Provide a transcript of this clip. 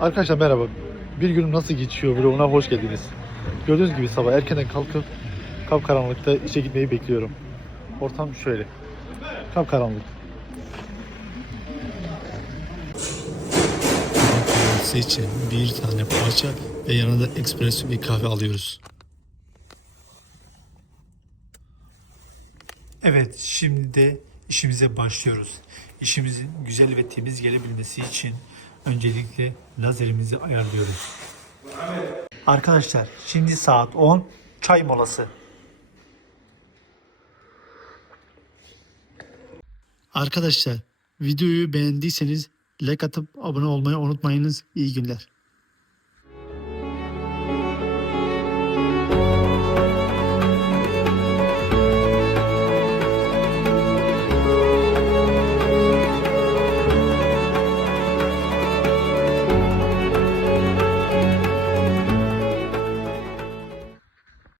Arkadaşlar merhaba. Bir günüm nasıl geçiyor vloguna hoş geldiniz. Gördüğünüz gibi sabah erkenden kalkıp kapkaranlıkta işe gitmeyi bekliyorum. Ortam şöyle. Kapkaranlık. Kahvaltısı için bir tane poğaça ve yanında espresso bir kahve alıyoruz. Evet, şimdi de işimize başlıyoruz. İşimizin güzel ve temiz gelebilmesi için öncelikle lazerimizi ayarlıyoruz. Arkadaşlar, şimdi saat 10, çay molası. Arkadaşlar, videoyu beğendiyseniz like atıp abone olmayı unutmayınız. İyi günler.